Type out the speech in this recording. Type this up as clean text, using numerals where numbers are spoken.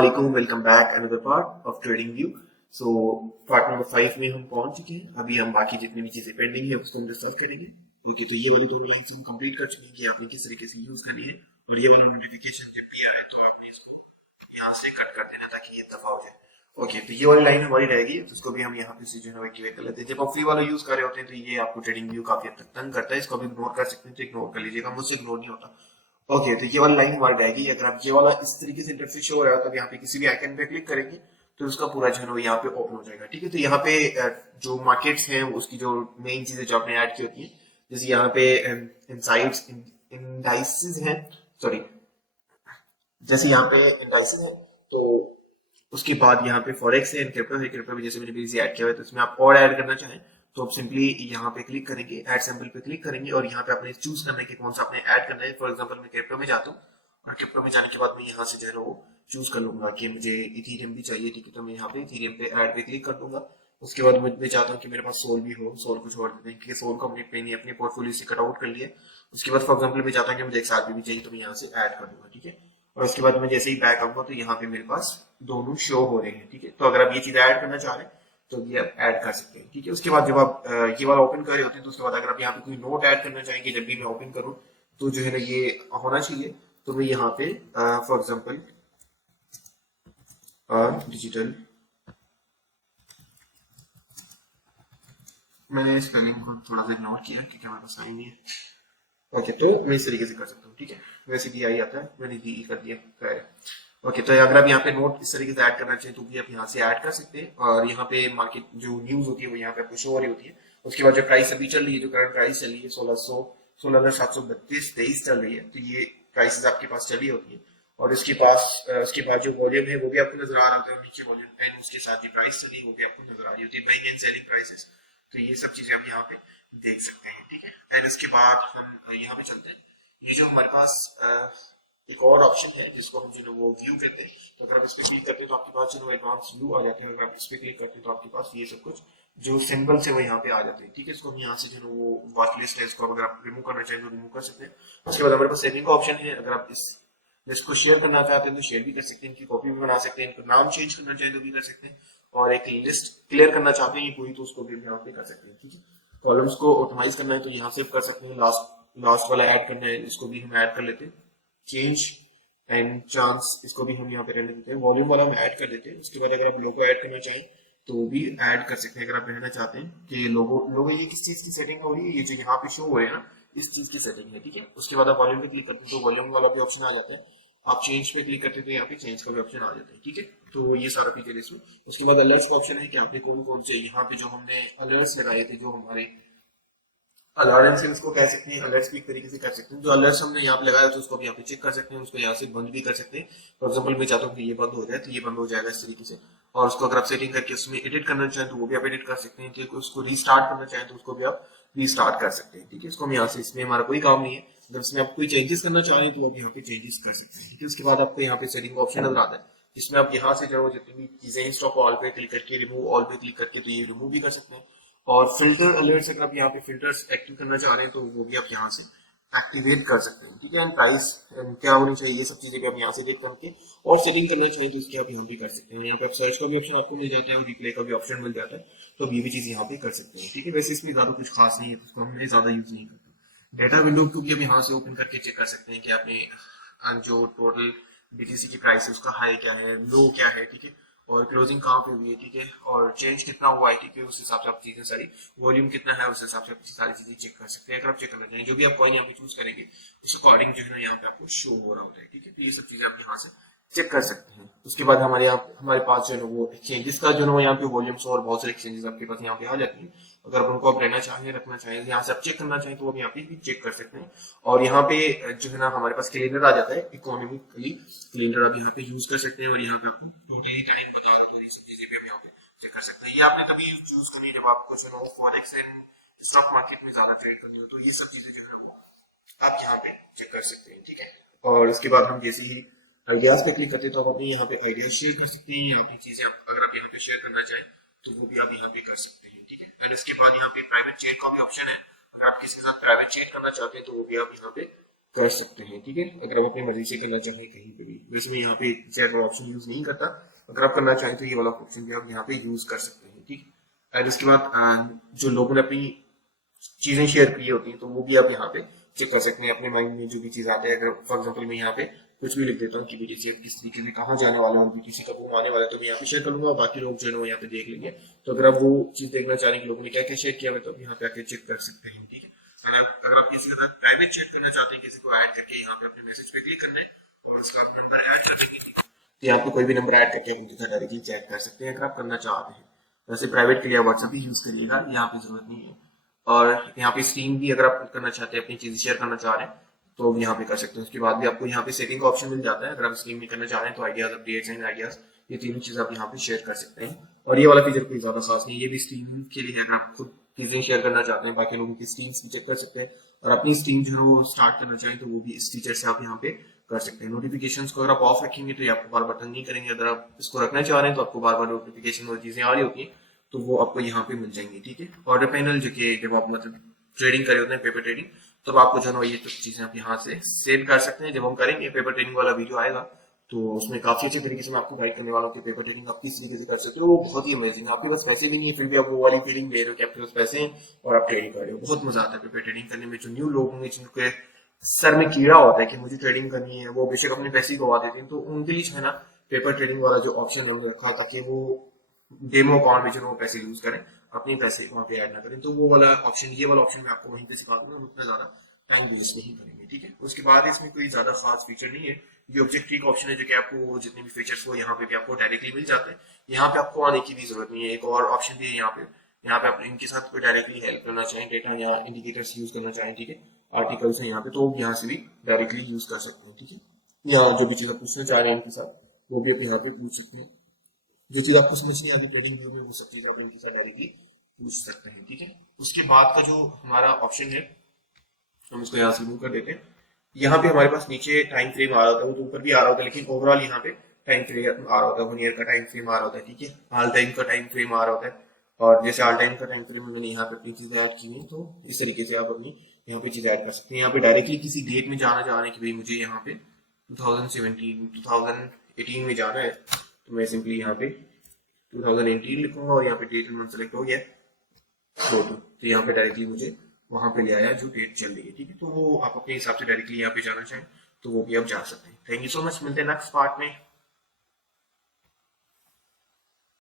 Welcome back another part of trading view. So part number 5 में हम पहुंच चुके हैं। अभी हम बाकी जितनी भी चीजें पेंडिंग है उसको हम डिस्कस करेंगे। ओके, तो ये वाली दोनों लाइंस हम कंप्लीट कर चुके हैं कि आपने किस तरीके से यूज करनी है, और ये वाला नोटिफिकेशन जब भी आए तो आपने इसको यहाँ से कट कर देना ताकि ये दफा हो जाए। ओके, तो ये वाली लाइन हमारी रहेगी, तो इसको भी हम यहाँ पे से जो है एक्टिवेट कर लेते हैं। जब आप फ्री वाला यूज कर रहे होते हैं तो ये आपको ट्रेडिंग व्यू काफी हद तक तंग करता है, इसको भी इग्नोर कर सकते हैं तो इग्नोर कर लीजिएगा, मुझसे इग्नोर नहीं होता। ओके, तो ये वाली लाइन हमारी रहेगी। अगर आप ये वाला इस तरीके से इंटरफेस शो हो रहा है तब यहाँ पे किसी भी आइकन पे क्लिक करेंगे तो उसका पूरा जो है वो यहाँ पे ओपन हो जाएगा। ठीक है, तो यहाँ पे जो मार्केट्स हैं उसकी जो मेन चीजें जो आपने ऐड की होती है, जैसे यहाँ पे इनसाइड्स इंडाइसेस हैं, सॉरी, जैसे यहाँ पे इंडाइसेस है, तो उसके बाद यहाँ पे फॉरेक्स है, क्रिप्टो है, क्रिप्टो में जैसे मैंने बीसी ऐड किया हुआ है, तो इसमें आप और ऐड करना चाहें तो आप सिंपली यहाँ पे क्लिक करेंगे, ऐड सैंपल पे क्लिक करेंगे और यहाँ पे आपने चूज करना है कि कौन सा आपने ऐड करना है। फॉर एग्जांपल मैं क्रिप्टो में जाता हूँ और क्रिप्टो में जाने के बाद मैं यहाँ से जो है वो चूज कर लूंगा कि मुझे इथीरियम भी चाहिए। ठीक है, तो मैं यहाँ पे इथीरियम पे ऐड पे क्लिक कर दूंगा। उसके बाद मैं चाहता हूँ कि मेरे पास सोल भी हो, सोल को छोड़ देते हैं क्योंकि सोल को हमने अपने पोर्टफोलियो से कट आउट कर लिया। उसके बाद फॉर एग्जाम्पल मैं चाहता हूँ कि मुझे एक साथ भी चाहिए, तो मैं यहाँ से ऐड कर दूंगा। ठीक है, और उसके बाद मैं जैसे ही बैक आऊंगा तो यहाँ पे मेरे पास दोनों शो हो रहे हैं। ठीक है, तो अगर आप ये चीज ऐड करना चाह रहे हैं तो ये आप ऐड कर सकते हैं। ठीक है, उसके बाद जब आप ये वाला ओपन कर रहे होते हैं तो उसके बाद अगर आप यहाँ पे कोई नोट ऐड करना चाहेंगे, जब भी मैं ओपन करूँ तो जो है ना ये होना चाहिए। तो मैं यहाँ पे फॉर एग्जाम्पल डिजिटल, मैंने स्पेलिंग को थोड़ा सा इग्नोर किया क्योंकि हमारे पास टाइम नहीं है। ओके, तो मैं इस तरीके से कर सकता हूँ। ठीक है, वैसे डी आई आता है, मैंने डी कर दिया, खैर। ओके, तो अगर आप यहाँ पे नोट इस तरीके से ऐड करना चाहिए तो भी आप यहाँ से ऐड कर सकते हैं, और यहाँ पे मार्केट जो न्यूज होती है वो यहाँ पे आपको शो हो रही होती है। उसके बाद जो प्राइस अभी चल रही है, जो करंट प्राइस चल रही है 16,732 चल रही है, तो ये प्राइसेस आपके पास चली होती है। और उसके बाद जो वॉल्यूम है वो भी आपको नजर आ रहा होता है, नीचे वॉल्यूम पेन, उसके साथ जो प्राइस चली वो भी आपको नजर आ रही होती है, बाइंग एंड सेलिंग प्राइसेस। तो ये सब चीजें आप यहाँ पे देख सकते हैं। ठीक है, एंड उसके बाद हम यहाँ पे चलते हैं। ये जो हमारे पास एक और ऑप्शन है जिसको हम जो वो व्यू कहते हैं, तो अगर आप इस पे क्लिक करते हैं तो आपके पास जो एडवांस व्यू आ जाते हैं। अगर आप इस पे क्लिक करते हैं तो आपके पास ये सब कुछ जो सिंबल्स है वो यहाँ पे आ जाते हैं। ठीक है, इसको हम यहाँ से जो वो वॉच लिस्ट है इसको अगर आप रिमूव करना चाहें तो रिमूव कर सकते हैं। उसके बाद हमारे पास सेविंग का ऑप्शन है। अगर आप इस इसको शेयर करना चाहते हैं तो शेयर भी कर सकते हैं, इनकी कॉपी भी बना सकते हैं, इनको नाम चेंज करना चाहें तो भी कर सकते हैं, और एक लिस्ट क्लियर करना चाहते हैं ये पूरी तो उसको भी यहाँ पे कर सकते हैं। ठीक है, कॉलम्स को ऑटोमाइज करना है तो यहाँ से कर सकते हैं। लास्ट वाला ऐड करना है, इसको भी हम ऐड कर लेते हैं। चेंज एंड चांस, इसको भी हम यहाँ पे रहने देते हैं। वॉल्यूम वाला हम ऐड कर देते हैं। उसके बाद अगर आप लोगो ऐड करना चाहें तो वो भी ऐड कर सकते हैं। अगर आप रहना चाहते हैं कि लोगो लोगो ये किस चीज की सेटिंग हो रही है, ये जो यहाँ पे शो हो रहे हैं ना, इस चीज की सेटिंग है। ठीक है, उसके बाद आप वॉल्यूम पे क्लिक करते हैं तो वॉल्यूम वाला भी ऑप्शन आ जाता है। आप चेंज पे क्लिक करते हैं तो यहाँ पे चेंज का भी ऑप्शन आ जाता है। ठीक है, तो ये सारा फीचर इसमें। उसके बाद अलर्ट्स का ऑप्शन है कि आपने कौन कौन से यहाँ पे जो हमने अलर्ट्स लगाए थे, जो हमारे अलार्म्स है उसको कह सकते हैं, अलर्ट्स भी एक तरीके से कर सकते हैं। जो अलर्ट्स हमने यहाँ पे लगाया तो उसको भी यहाँ पे चेक कर सकते हैं, उसको यहाँ से बंद भी कर सकते हैं। फॉर एग्जाम्पल मैं चाहता हूँ कि ये बंद हो जाए तो ये बंद हो जाएगा इस तरीके से। और उसको अगर आप सेटिंग करके उसमें एडिट करना चाहें तो वो भी आप एडिट कर सकते हैं। ठीक है, उसको रीस्टार्ट करना चाहें तो उसको भी आप रीस्टार्ट कर सकते हैं। ठीक है, इसको हम यहाँ से, इसमें हमारा कोई काम नहीं है। अगर इसमें आप कोई चेंजेस करना चाह रहे हैं तो आप यहाँ पे चेंजेस कर सकते हैं। ठीक है, उसके बाद आपको यहाँ पे सेटिंग का ऑप्शन नजर आता है, जिसमें आप यहाँ से जो जितनी भी चीजें स्टॉप ऑल पे क्लिक करके, रिमूव ऑल पे क्लिक करके तो ये रिमूव भी कर सकते हैं। और फिल्टर अलर्ट्स, अगर आप यहाँ पे फिल्टर्स एक्टिव करना चाह रहे हैं तो वो भी आप यहाँ से एक्टिवेट कर सकते हैं। ठीक है, एंड प्राइस क्या होनी चाहिए ये सब चीजें भी आप यहाँ से देख करके, और सेटिंग करना चाहिए तो इसकी आप यहाँ पे कर सकते हैं। यहाँ पे आप सर्च का भी ऑप्शन आपको मिल जाता है और रिप्ले का भी ऑप्शन मिल जाता है, तो आप ये भी चीज यहाँ पे कर सकते हैं। ठीक है, वैसे इसमें ज्यादा कुछ खास नहीं है, उसको हमने ज्यादा यूज नहीं करते। डेटा विंडो को भी हम यहाँ से ओपन करके चेक कर सकते हैं कि आपने जो टोटल बीटीसी की प्राइस है उसका हाई क्या है, लो क्या है। ठीक है, और क्लोजिंग कहाँ पे हुई है। ठीक है, और चेंज कितना हुआ है। ठीक है, उस हिसाब से आप चीजें सारी, वॉल्यूम कितना है उस हिसाब से आप सारी चीजें चेक कर सकते हैं। अगर आप चेक करना चाहें जो भी आप कॉइन यहाँ पे चूज करेंगे उस अकॉर्डिंग जो है ना यहाँ पे आपको शो हो रहा होता है। ठीक है, तो ये सब चीजें आप यहाँ से चेक कर सकते हैं। उसके बाद हमारे पास जो है वो एक्सचेंजेस का जो है यहाँ पे वॉल्यूम्स और बहुत सारे एक्सचेंजेस आपके पास यहाँ पे आ जाती है। अगर आप उनको आप रहना चाहें, रखना चाहें, यहाँ से आप चेक करना चाहें तो वो यहाँ पे भी चेक कर सकते हैं। और यहाँ पे जो है ना हमारे पास कैलेंडर आ जाता है, इकोनॉमिकली कैलेंडर आप यहाँ पे यूज कर सकते हैं, और यहाँ पे आपको टोटली टाइम बता रहा तो ये सब चीजें भी हम यहाँ पे चेक कर सकते हैं। ये आपने कभी यूज करनी जब आपको जो है फॉरेक्स एंड स्टॉक मार्केट में ज्यादा ट्रेड करनी हो, तो ये सब चीजें जो है वो आप यहाँ पे चेक कर सकते हैं। ठीक है, और उसके बाद हम जैसे ही आइडियाज पे क्लिक करते हैं तो आप अपने यहाँ पे आइडियाज शेयर कर सकते हैं, यहाँ पे चीजें अगर आप यहाँ पे शेयर करना चाहें तो वो भी आप यहाँ पे कर सकते हैं। ठीक है, एंड इसके बाद यहाँ पे प्राइवेट चैट का भी ऑप्शन है। अगर आप किसी के साथ प्राइवेट चैट करना चाहते हैं तो वो भी आप यहाँ पे कर सकते हैं, ठीक है, अगर आप अपनी मर्जी से करना चाहें कहीं पे भी। वैसे मैं यहाँ पे चैट वाला ऑप्शन यूज नहीं करता, अगर आप करना चाहें तो ये वाला ऑप्शन भी आप यहाँ पे यूज कर सकते हैं, ठीक है। और इसके बाद जो लोगों ने अपनी चीजें शेयर की होती हैं तो वो भी आप यहाँ पे चेक कर सकते हैं, अपने माइंड में जो भी चीज आते हैं। अगर फॉर एग्जाम्पल मैं यहाँ पे कुछ भी लिख देता हूँ कि बीटीसी किस तरीके से कहाँ जाने वाले हैं, बीटीसी कब वो आने वाला है, तो मैं यहाँ पे शेयर करूंगा और बाकी लोग जो है वो यहाँ पे देख लेंगे। तो अगर आप वो चीज देखना चाह रहे हैं कि लोगों ने क्या क्या शेयर किया हुआ, तो आप यहाँ पे आके चेक कर सकते हैं, ठीक है। अगर आप किसी के साथ प्राइवेट चैट करना चाहते हैं, किसी को ऐड करके यहाँ पे अपने मैसेज पे क्लिक करना है और उसका नंबर ऐड कर देंगे, ठीक है, तो यहाँ पे कोई भी नंबर ऐड करके आप उनके साथ डायरेक्टली चैट कर सकते हैं अगर आप करना चाहते हैं। वैसे प्राइवेट के लिए व्हाट्सएप ही यूज करिएगा, यहाँ पे जरूरत नहीं है। और यहाँ पे स्ट्रीम भी अगर आप करना चाहते हैं, अपनी चीजें शेयर करना चाह रहे हैं, तो यहाँ पे कर सकते हैं। उसके बाद भी आपको यहाँ पे सेटिंग का ऑप्शन मिल जाता है, अगर आप स्ट्रीम नहीं करना चाह रहे हैं तो आइडियाज, अपडेट्स एंड आइडियाज, ये तीनों चीज आप यहाँ पे शेयर कर सकते हैं। और ये वाला फीचर कोई ज्यादा खास नहीं, ये भी स्ट्रीम के लिए है, अगर आप खुद चीजें शेयर करना चाहते हैं, बाकी लोगों की स्ट्रीम्स भी चेक कर सकते हैं और अपनी स्ट्रीम जो है वो स्टार्ट करना चाहें तो वो भी इस फीचर से आप यहाँ पे कर सकते हैं। नोटिफिकेशंस को अगर आप ऑफ रखेंगे तो ये आपको बार बार तंग नहीं करेंगे, अगर आप इसको रखना चाह रहे हैं तो आपको बार बार नोटिफिकेशन और चीजें आ रही होती हैं तो वो आपको यहाँ पे मिल जाएंगी, ठीक है। ऑर्डर पैनल जो कि जब आप मतलब ट्रेडिंग कर रहे होते हैं, पेपर ट्रेडिंग, तब आपको जो है ये सब चीजें आप यहाँ से सेव कर सकते हैं। जब हम करेंगे पेपर ट्रेडिंग वाला वीडियो आएगा तो उसमें काफी अच्छे तरीके से मैं आपको गाइड करने वाला हूँ कि पेपर ट्रेडिंग आप किस तरीके से कर सकते हो। वो बहुत ही अमेजिंग है, आपके पास पैसे भी नहीं है फिर भी आप वो वाली फीलिंग ले रहे हो कि आपके पास पैसे हैं और आप ट्रेडिंग कर रहे हो। बहुत मजा आता है पेपर ट्रेडिंग करने में। जो न्यू लोग होंगे जिनके सर में कीड़ा होता है कि मुझे ट्रेडिंग करनी है, वो बेशक अपने पैसे ही गवा देते हैं, तो उनके लिए जो है ना पेपर ट्रेडिंग वाला जो ऑप्शन हमने रखा ताकि वो डेमो अकाउंट में जो वो पैसे यूज करें, अपने पैसे वहां पे ऐड ना करें। तो वो वाला ऑप्शन, ये वाला ऑप्शन मैं आपको वहीं पे सिखा दूंगा, उतना ज्यादा टाइम वेस्ट नहीं करेंगे, ठीक है। उसके बाद इसमें कोई ज्यादा खास फीचर नहीं है। ये ऑब्जेक्ट ट्री का ऑप्शन है जो कि आपको जितने भी फीचर्स हो यहाँ पे भी आपको डायरेक्टली मिल जाते हैं, यहाँ पे आपको आने की भी जरूरत नहीं है। एक और ऑप्शन भी है यहाँ पे आप इनके साथ कोई डायरेक्टली हेल्प करना चाहें, डेटा या इंडिकेटर्स यूज करना चाहें, ठीक है, आर्टिकल्स है यहाँ पे, तो यहाँ से भी डायरेक्टली यूज कर सकते हैं, ठीक है। या जो भी चीज आप पूछना चाह रहे हैं इनके साथ वो भी आप यहाँ पे पूछ सकते हैं। जो चीज आपको समझ नहीं आती ट्रेडिंग व्यू में वो सब चीज आप इनके साथ डायरेक्टली पूछ सकते हैं, ठीक है। उसके बाद का जो हमारा ऑप्शन है हम इसको यहाँ से रिमूव कर देते हैं। यहाँ पे हमारे पास नीचे टाइम फ्रेम आ रहा होता है, वो तो ऊपर भी आ रहा होता है, लेकिन ओवरऑल यहाँ पे टाइम फ्रेम आ रहा होता है, 1 ईयर का टाइम फ्रेम आ रहा होता है, ठीक है। ऑल टाइम का टाइम फ्रेम आ रहा होता है। और जैसे ऑल टाइम का टाइम फ्रेम में मैंने यहाँ पे अपनी चीजें ऐड की हुई, तो इस तरीके से आप अपनी यहाँ पे चीजें ऐड कर सकते हैं। यहाँ पे डायरेक्टली किसी डेट में जाना चाह रहे हैं कि भाई मुझे यहाँ पे 2018 में जाना है, तो मैं सिंपली यहाँ पे 2018 लिखूंगा और यहाँ पे डेट एंड मंथ सेलेक्ट हो गया तो यहाँ पे डायरेक्टली मुझे वहां पे ले आया जो डेट चल रही है, ठीक है। तो वो आप अपने हिसाब से डायरेक्टली यहाँ पे जाना चाहें तो वो भी आप जा सकते हैं। थैंक यू सो मच, मिलते हैं नेक्स्ट पार्ट में।